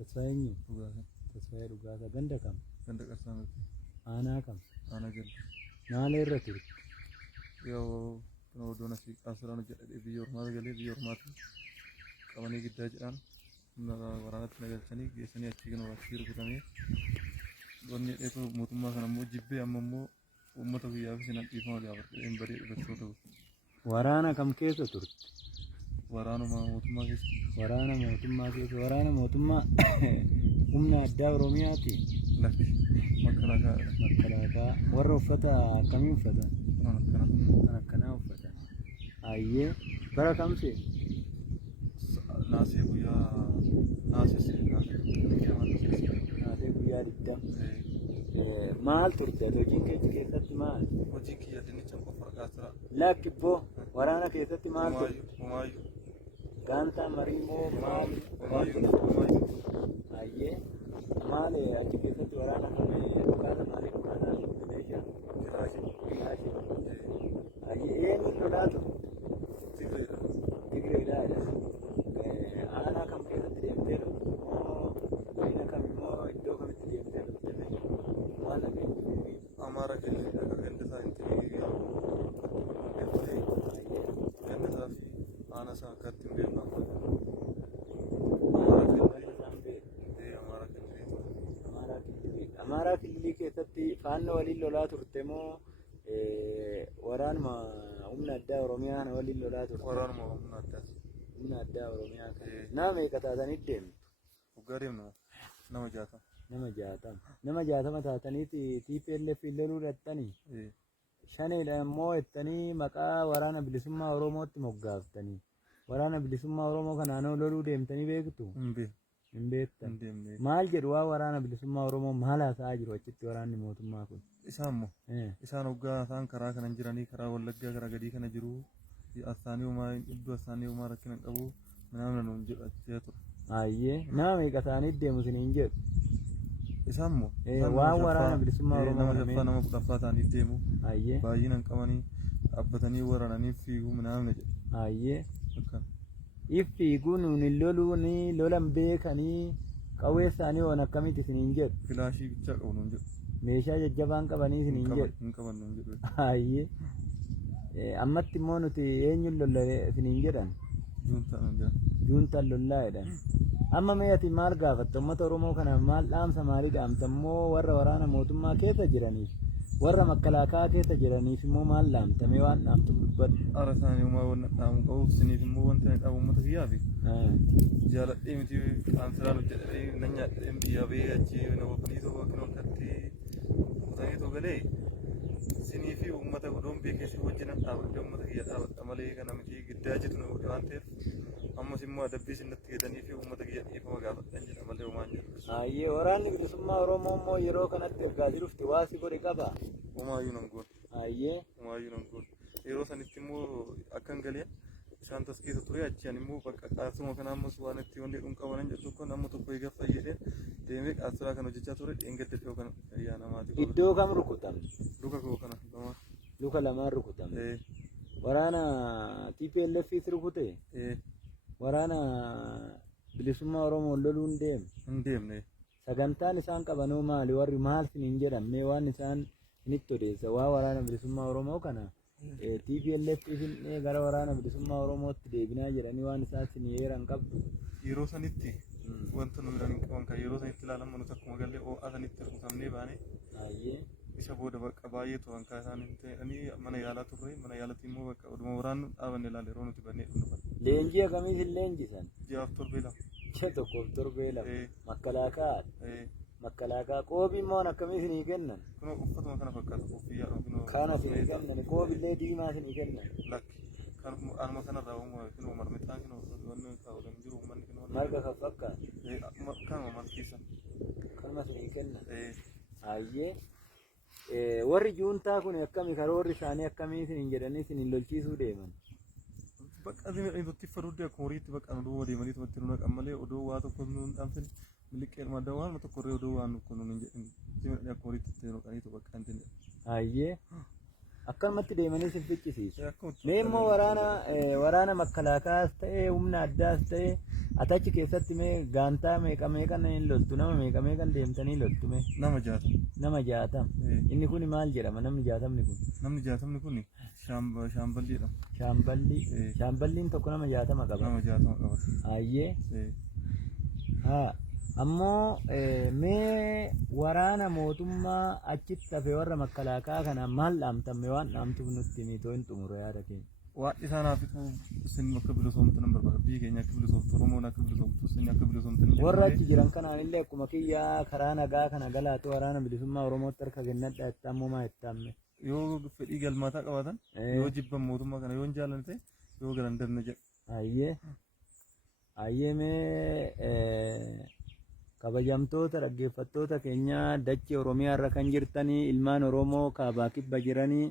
Tasfaayeenyu dhugaasa. tasfaayee dhugaasaa ganda kam Ganda qarsaamatti. aanaa kam Ana ganda. maal irra ture Yoo kan odoon asii asirraan hojjedhe biyya ormaata galee biyya ormaatti qabanii giddaa jedhaan waraanatti nagalchanii geessanii achii kan achii rukutamee wanni dheetu mootummaa kana immoo jibbee amma immoo uummata biyyaa fi sinan dhiifama gaafate hin badee dhufachuu ta'u. waraana kam keessa turte Waraanuma mootummaa keessa. waraana mootummaa keessa waraana mootummaa humna addaa oromiyaati Lakki makkalaakaadha. makkalaakaa warra uffata akkamii uffatan Kan akkana. kan akkanaa uffatan ayyee bara kamse Naasee guyyaa naasee naasee guyyaa 20 maal turte hojiin keetti keessatti maal hojii kiyya dinnicha qofa argaasira. lakkibboo waraana keessatti maal turte Humaayyuu. gaantaa marii moo maal Humaayyuu. ayyee maal achi keessatti waraana dhukaasa maalii dhukaasa meeshaa ayyee eenyu lolaa ture Tigreedhaa aanaa kam keessatti deemtee dhufte moo godina kam immoo iddoo kamitti deemtee dhufte maal dhageenya Amaara keenya ganda isaa hin ta'e ganda isaa fi aana isaa akkatti hin beekamu. Amaaraa kililii keessatti faannoo waliin lolaa turte moo waraanuma humna addaa oromiyaa kana waliin lolaa turte Waraanuma humna addaati. humna addaa oromiyaa kana nama meeqa taatanitti deemtu Waggaa deemnu nama 60. nama 60 taataniiti TPLF loluu dhattanii shaneedha immoo jettanii maqaa waraana bilisummaa oromootti moggaaftanii waraana bilisummaa oromoo kanaanoo loluu deemtanii beektu hin beektan maal jedhu waa waraana bilisummaa oromoo maal haasa'aa jiru achitti waraanni mootummaa kun Isaan moo isaan waggaa isaan karaa kanan jiranii karaa wallaggaa karaa gadii kana jiru asaanii uumaa iddoo asaanii uumaa rakkina qabu naamna nuun jedhachaa ture. ayyee nama meeqa ta'anii deemu isiniin jedhu Isaan moo waan waraana bilisummaa oromoo nama shaffaa nama 10 ta'anii deemu ayyee baay'inaan qabanii dhaabbatanii waraananii fiiguu naamna jedhu. ayyee Akkan. iffiiguun loluun lolan beekanii qawwee isaanii waan akkamitti isiniin jedhu Filaashii bichaa qabu nuun jedhu. meeshaa jajjabaan qabanii isiniin jedhu Hin qaban nuun jedhu. ayyee ammatti immoo nuti eenyuun lolla isiniin jedhan Juuntaa nuun jedhan. juuntaan lollaa jedhan amma mee ati maal gaafatta uummata oromoo kanaaf maal dhaamsa maalii dhaamta immoo warra waraana mootummaa keessa jiraniif warra makkalaakaa keessa jiraniif immoo maal dhaamtamee waan dhaamtu dubbadhu Ara isaanii uumaa waan dhaamu qabu isiniif immoo wanti ani dhaabu uummata kiyyaa fi jaaladhee miti qaamsiraan hojjedhee nan nyaadhee yaabee achi na wafanii tokko kan holkatti kutanii tokko galee isinii fi uummata odoon beekee si wajjinan dhaabadhee uummata kiyya dhaabadha malee kana miti giddaa jitu na godhe waan ta'eef ammas immoo adabbii isinatti jedhanii fi uummata kiyya dhiifama gaafadhan jedha malee uumaan jedhu. ayyee waraanni bilisummaa oromoo immoo yeroo kanatti ergaa jirufti waa si godhe qaba Umaayyuu nan goon. ayyee Umaayyuu nan goon. Yeroo sanitti immoo akkan galee isaan tas keessa ture achiin immoo bakka qaasuma kana ammas waan itti wanti qabanan jedhu tokko amma tokko egaa fayyadee deemee qaasiraa kan hojjechaa ture dheengadde dhiyoo kana ayyaanamaati. iddoo kam rukutamte Luka koo kana lama. luka lamaan rukutamte waraana TPLFis rukute waraana bilisummaa oromoo loluun deemu hin deemne. sagantaan isaan qabanoo maali warri maal siniin jedhan mee waan isaan initti odeessa waa waraana bilisummaa oromoo kana TPLF gara waraana bilisummaa oromootti deebinaa jedhanii waan isaan sinii eeran qabdu Yeroo sanitti wanta nu biraan hin qaban kan yeroo sanitti ilaalamu nuti akkuma gallee ho'aa sanitti rukutamnee baane ayyee isa booda bakka baay'ee tu'an kan isaan ta'anii mana yaalaa turre mana yaalatti immoo bakka oduma waraannu dhaabanne ilaale yeroo nuti bannee dhufnu. leenjii akkamiis leenjisan Ji'aaf torbee lama. ji'a tokkoof torbee lama makkalaakaa makkalaakaa qoobii immoo akkamiis ni kennan Kunoo uffatuma kana fakkaata koffiyyaa kunoo. kana sinii kennan qoobillee diimaa sinii kennan Lakki kan anuma kanarraa uumama kunoo marmitaa kunoo wanni kaa'uudhaan jiru uummanni kunoo. marga kan fakkaatu Kanuma markiisan. kanuma sinii kennan ayyee warri juuntaa kun akkami karoorri isaanii akkamii siniin jedhanii siniin lolchiisuu deeman Bakka itti faruudde akkuma horiitti bakka nu duuba deemanii tumatti nu naqan malee odoo waa tokko nu hin dhaamsin miliqqee madda waan tokko irree odoo waan nu kun nu hin jedhin akkuma horiitti itti naqaniitu bakka hin tinne. ayyee akkanumatti deemanii si ficcisiisu. Akkuma Mee immoo waraana makkalaakaas ta'e humna addaas ta'e atachi keessatti mee gaantaa meeqa meeqan hin loltu nama meeqa meeqan deemtanii loltu mee nama 60. nama 60. Inni kun maal jedhama namni 60 kun? Namni 60 kun shaamballi jedhama. Shaamballi. Shaamballiin tokko nama 60 qaba. Nama 60 qaba. Ayyee. Haa. Ammoo mee waraana mootummaa achitti hafe warra makkalaakaa kana maal dhaamtamme waan dhaamtuuf nutti miitoo hin xumure yaada keenya. Waan isaanaaf isin akka bilisoomtu nan barbaada. Biyyi keenya akka bilisoomtu, Oromoon akka bilisoomtu, isin akka bilisoomtu. Warra achi jiran kanaan illee akkuma kiyyaa karaa nagaa kana galaate waraana bilisummaa Oromootti harka kennadha itti ammoo maa itti amme. Yoo fedhii galmaataa qabaatan, yoo jibban mootummaa kana yoo hin jaallanne ta'e yoo garan darne jedha. Ayyee. Ayyee mee kabajamtoota dhaggeeffattoota keenya dachee Oromiyaa irra kan jirtanii ilmaan Oromoo kaabaa kibba jiranii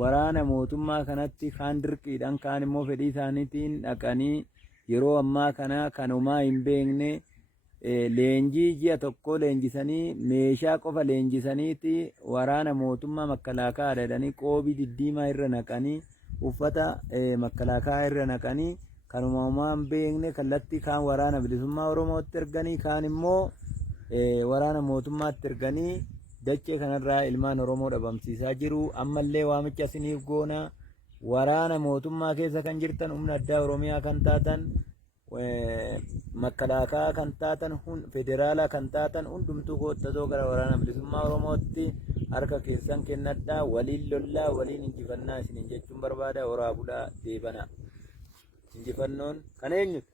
waraana mootummaa kanatti kaan dirqiidhaan kaan immoo fedhii isaaniitiin dhaqanii yeroo ammaa kana kanumaa hin beekne leenjii ji'a tokko leenjisanii meeshaa qofa leenjisaniiti waraana mootummaa makkalaakaa jedhanii qoobii diddiimaa irra naqanii uffata makkalaakaa irra naqanii kanuma uumaan beekne kallattii kaan waraana bilisummaa Oromootti erganii kaan immoo waraana mootummaatti erganii dachee kanarraa ilmaan Oromoo dhabamsiisaa jiru. Ammallee waamicha isiniif goona waraana mootummaa keessa kan jirtan humna addaa Oromiyaa kan taatan makkalaakaa kan taatan federaalaa kan taatan hundumtuu koottatoo gara waraana bilisummaa Oromootti harka keessan kennadhaa waliin lollaa waliin injifannaa isiniin jechuun barbaada. Horaa bulaa deebana. Injifannoon kan eenyuti?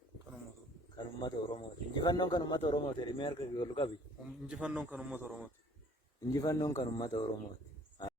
Kan uummata Oromooti. Injifannoon kan uummata Oromooti. Dhimee harka wal qabi. Injifannoon kan uummata Oromooti. Injifannoon kan uummata Oromooti.